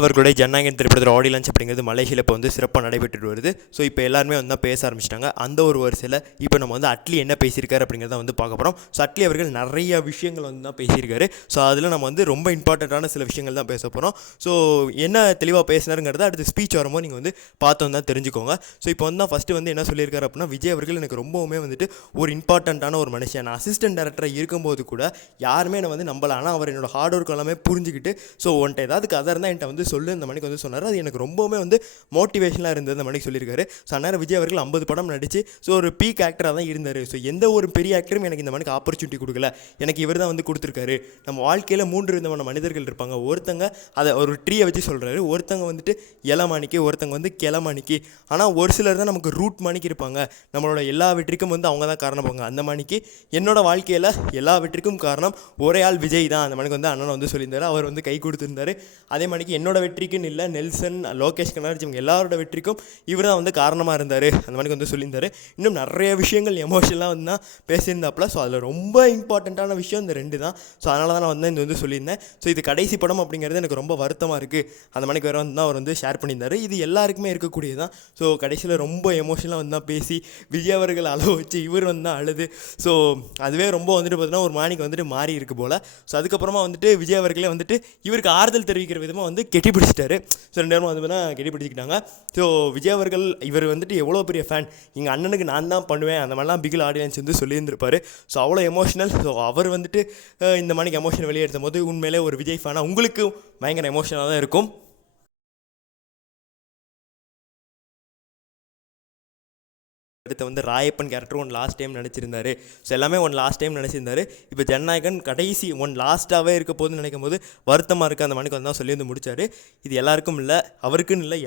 அவர்களுடைய ஜனநாயகன் திரைப்படத்தோட audio launch அப்படிங்கிறது மலேசியாவில் இப்போ வந்து சிறப்பாக நடைபெற்று வருது. ஸோ இப்போ எல்லாருமே வந்து தான் பேச ஆரம்பிச்சிட்டாங்க. அந்த ஒரு வரிசையில் இப்போ நம்ம வந்து அட்லி என்ன பேசியிருக்காரு அப்படிங்கிறத வந்து பார்க்க போகிறோம். ஸோ அட்லி அவர்கள் நிறைய விஷயங்கள் வந்து தான் பேசியிருக்காரு. ஸோ அதில் நம்ம வந்து ரொம்ப இம்பார்ட்டண்ட்டான சில விஷயங்கள் தான் பேச போகிறோம். ஸோ என்ன தெளிவாக பேசினாருங்கிறத அடுத்து ஸ்பீச் வரும்போது நீங்கள் வந்து பார்த்து தான் தெரிஞ்சுக்கோங்க. ஸோ இப்போ வந்து ஃபஸ்ட்டு வந்து என்ன சொல்லியிருக்காரு அப்படின்னா, விஜய் அவர்கள் எனக்கு ரொம்பவுமே வந்துட்டு ஒரு இம்பார்ட்டண்ட்டான ஒரு மனுஷன். நான் அசிஸ்டன்ட் டேரக்டராக இருக்கும்போது கூட யாருமே என்னை வந்து நம்பலை. ஆனால் அவர் என்னோட ஹார்ட் ஒர்க் எல்லாமே புரிஞ்சுக்கிட்டு ஸோ உன்ட்ட ஏதாவது கதை இருந்தால் என்கிட்ட வந்து சொல்லு இந்த மணிக்கு வந்து சொன்னார். அது எனக்கு ரொம்பவுமே வந்து மோட்டிவேஷனாக இருந்தது இந்த மணிக்கு சொல்லியிருக்காரு. ஸோ அந்நேரம் விஜய் அவர்கள் 50 படம் நடித்து ஸோ ஒரு பீக் ஆக்டராக தான் இருந்தார். ஸோ எந்த ஒரு பெரிய ஆக்டரும் எனக்கு இந்த மணிக்கு ஆப்பர்ச்சுனிட்டி கொடுக்கல, எனக்கு இவர் தான் வந்து கொடுத்துருக்காரு. நம்ம வாழ்க்கையில் 3 விதமான மனிதர்கள் இருப்பாங்க. ஒருத்தங்க அதை ஒரு ட்ரீயை வச்சு சொல்கிறாரு, ஒருத்தங்க வந்துட்டு இளமாணிக்கு, ஒருத்தங்க வந்து கிளமாணிக்கு. ஆனால் ஒரு சிலர் தான் நமக்கு ரூட் மாணிக்கு இருப்பாங்க. நம்மளோட எல்லா வெற்றிக்கும் வந்து அவங்க தான் காரணம் போங்க. அந்த மணிக்கு என்னோட வாழ்க்கையில் எல்லா வெற்றிக்கும் காரணம் ஒரே ஆள் விஜய் தான். அந்த மணிக்கு வந்து அண்ணன் வந்து சொல்லியிருந்தார். அவர் வந்து கை கொடுத்துருந்தாரு. அதே மணிக்கு என்னோட வெற்றிக்குன்னு இல்லை, நெல்சன், லோகேஷ் கனகராஜ் இவங்க எல்லாரோட வெற்றிக்கும் இவர் தான் வந்து காரணமாக இருந்தார். அந்த மணிக்கு வந்து சொல்லியிருந்தார். இன்னும் நிறைய விஷயங்கள் எமோஷனலாக வந்து தான் பேசியிருந்தாப்புல. ஸோ அதில் ரொம்ப இம்பார்ட்டண்ட்டான விஷயம் இந்த 2 தான். ஸோ அதனால தான் நான் வந்து இந்த வந்து சொல்லியிருந்தேன். ஸோ இது கடைசி படம் அப்படிங்கிறது எனக்கு ரொம்ப வருத்தமாக இருக்குது. அந்த மணிக்கு வேறு வந்து தான் அவர் வந்து ஷேர் பண்ணியிருந்தார். இது எல்லாருக்குமே இருக்கக்கூடியது தான். ஸோ கடைசியில் ரொம்ப எமோஷனலாக வந்து தான் பேசி விஜய் அவர்கள் அழ வச்சு இவர் வந்து தான் அழுது. ஸோ அதுவே ரொம்ப வந்துட்டு பார்த்தீங்கன்னா ஒரு மாணிக்கு வந்துட்டு மாறி இருக்கு போல். ஸோ அதுக்கப்புறமா வந்துட்டு விஜய் அவர்களே வந்துட்டு இவருக்கு ஆறுதல் தெரிவிக்கிற விதமாக வந்து கெட்டி பிடிச்சிட்டாரு. ஸோ 2 பேரும் வந்து பார்த்தீங்கன்னா கெட்டி பிடிச்சிக்கிட்டாங்க. ஸோ விஜய் அவர்கள் இவர் வந்துட்டு எவ்வளோ பெரிய ஃபேன், எங்கள் அண்ணனுக்கு நான் தான் பண்ணுவேன் அந்த மாதிரிலாம் பிகில் ஆடியன்ஸ் வந்து சொல்லியிருந்திருப்பார். ஸோ அவ்வளோ எமோஷனல். ஸோ அவர் வந்துட்டு இந்த மணிக்கு எமோஷன் வெளியேற்றும் போது உண்மையிலே ஒரு விஜய் ஃபேனாக உங்களுக்கு பயங்கர எமோஷனாக தான் இருக்கும். அடுத்து வந்து ராயப்பன் கேரக்டர் லாஸ்ட் டைம் நடிச்சிருந்தாரு. ஸோ எல்லாமே லாஸ்ட் டைம் நடிச்சிருந்தாரு. இப்போ ஜனநாயகன் கடைசி லாஸ்ட்டாகவே இருக்க போதுன்னு நினைக்கும் போது வருத்தமாக இருக்குது. அந்த மணிக்கு வந்து தான் சொல்லி வந்து முடிச்சார். இது எல்லாருக்கும் இல்லை, அவருக்குன்னு இல்லை.